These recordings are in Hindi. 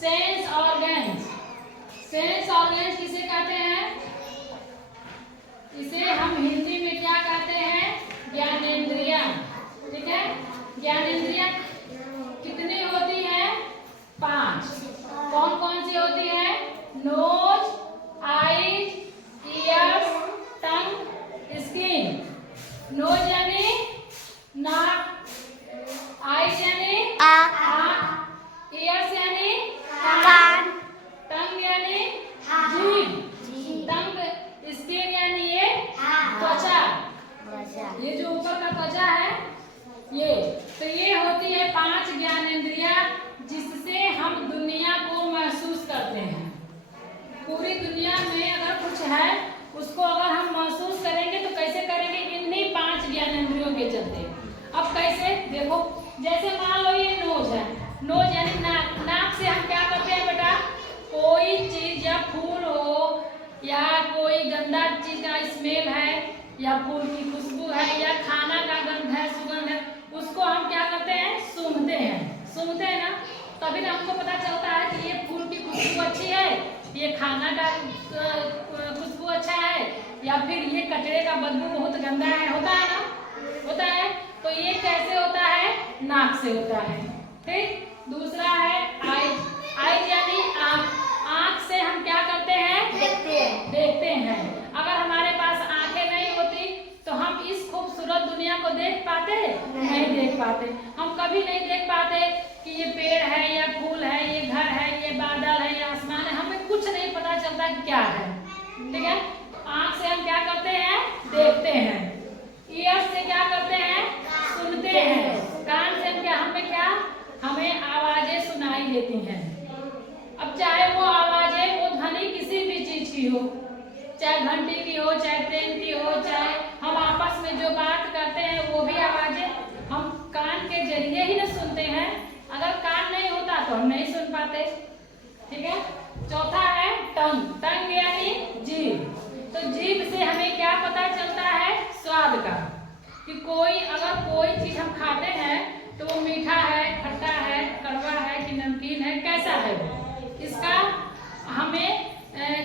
Sense organs. सेंस ऑर्गन्स किसे कहते हैं? इसे हम हिंदी में क्या कहते हैं? ज्ञानेंद्रियां। ठीक है, ज्ञानेंद्रियां कितनी होती है? 5। कौन कौन सी होती है? नोज, आईज, ईयर्स, टंग, स्किन। नोज यानी नाक, आईज यानी आँख, ईयर्स यानी कान, टंग यानी जीभ, स्किन यानी ये त्वचा। ये जो ऊपर का त्वचा है ये, तो ये होती है 5 ज्ञानेंद्रियां जिससे हम दुनिया को महसूस करते हैं। पूरी दुनिया में अगर कुछ है उसको अगर हम महसूस करेंगे तो कैसे करेंगे? इन्हीं 5 ज्ञानेंद्रियों के चलते। अब कैसे? देखो, जैसे मान लो ये नोज है, नोज यानी नाक। नाक से हम क्या करते हैं बेटा? कोई चीज या फूल हो या कोई गंदा चीज का स्मेल है या फूल की खुशबू है या खाना का गंध है, सुगंध है, उसको हम क्या करते हैं? सूंघते हैं। सूंघते हैं ना, तभी तो हमको पता चलता है कि ये फूल की खुशबू अच्छी है, ये खाना का खुशबू अच्छा है, या फिर ये कचरे का बदबू बहुत गंदा है। होता है ना? होता है। तो ये कैसे होता है? नाक से होता है। ठीक। दूसरा है आईज। आईज यानी आँख। आँख से हम क्या करते हैं? देखते हैं। अगर हमारे पास आंखें नहीं होती तो हम इस खूबसूरत दुनिया को देख पाते? नहीं देख पाते। हम कभी नहीं देख पाते कि ये पेड़ है या फूल है, ये घर है, ये बादल है, ये आसमान है, हमें कुछ नहीं पता चलता क्या है। ठीक है, आँख से हम क्या करते हैं? देखते हैं। ईयर से क्या करते हैं? सुनते हैं। कान से हम हमें आवाजें सुनाई देती हैं। अब चाहे वो आवाजें, वो ध्वनि किसी भी चीज की हो, चाहे घंटी की हो, चाहे ट्रेन की हो, चाहे हम आपस में जो बात करते हैं वो भी आवाजें हम कान के जरिए ही ना सुनते हैं। अगर कान नहीं होता तो हम नहीं सुन पाते। ठीक है। चौथा है टंग। टंग यानी जीभ। तो जीभ से हमें क्या पता चलता है? स्वाद का, कि अगर कोई चीज हम खाते हैं तो वो मीठा है, खट्टा है, कड़वा है कि नमकीन है, कैसा है वो, इसका हमें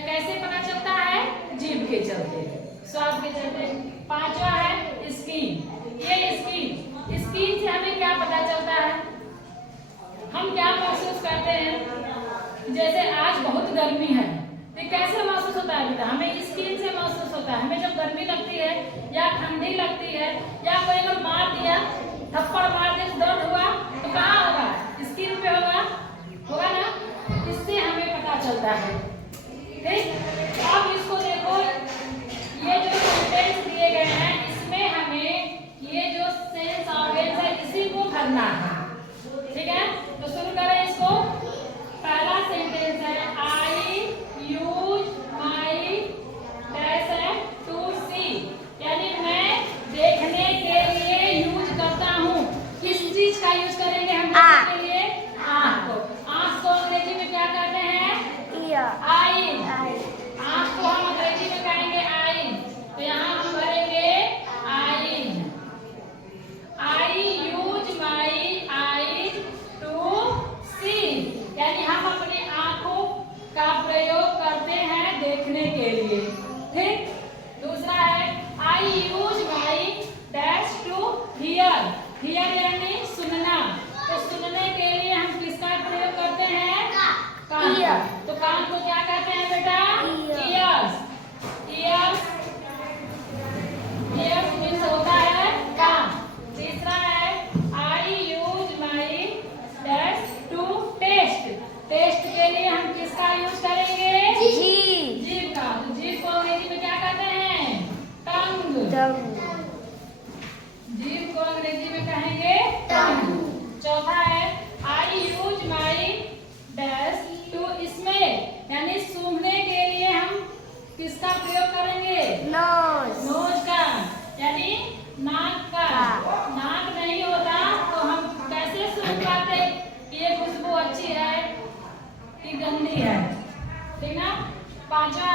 कैसे पता चलता है? जीभ के चलते, स्वाद के चलते। 5वां है स्किन। ये स्किन से हमें क्या पता चलता है? हम क्या महसूस करते हैं? जैसे आज बहुत गर्मी है तो कैसे महसूस होता है बेटा? हमें स्किन से महसूस होता है। हमें जब गर्मी लगती है या ठंडी लगती है या कोई अगर मार दिया, थप्पड़ मार दिया, दर्द हुआ तो कहाँ होगा? स्किन पे होगा ना? इससे हमें पता चलता है। ठीक। अब इसको देखो, ये जो सेंटेंस दिए गए हैं इसमें हमें ये जो सेंस ऑर्गन्स है इसी को भरना है। ठीक है, तो शुरू करें इसको। पहला सेंटेंस है आई यूज माई टू सी, यानी मैं देखने के लिए यूज करता हूँ। किस चीज का यूज करेंगे हम देखने के लिए? आँख को। आँख को अंग्रेजी में क्या कहते हैं? आई। आँख को हम अंग्रेजी में कहेंगे आई, तो यहाँ हम भरेंगे आई। आई यूज माई आई टू सी, यानी हम अपनी आंखों का प्रयोग करते हैं देखने के लिए। ठीक। दूसरा है I use my dash to hear. Hear यानी सुनना, तो सुनने के लिए हम किसका प्रयोग करते हैं? कान का। तो कान को क्या कहते हैं बेटा? ईयर्स। ईयर्स मीन्स होता है कान। तीसरा है I use my dash to taste. Taste के लिए हम किसका यूज करेंगे? जीभ का। तो जीभ को अंग्रेजी में क्या कहते हैं? टंग। जीभ को अंग्रेजी में कहेंगे टंग। चौथा है I use my dash to smell, यानी सूंघने के लिए हम किसका प्रयोग करेंगे? नोज का, यानी नाक का। नाक नहीं होता तो हम कैसे सूंघ पाते कि ये खुशबू अच्छी है कि गंदी है? ठीक ना। 5वां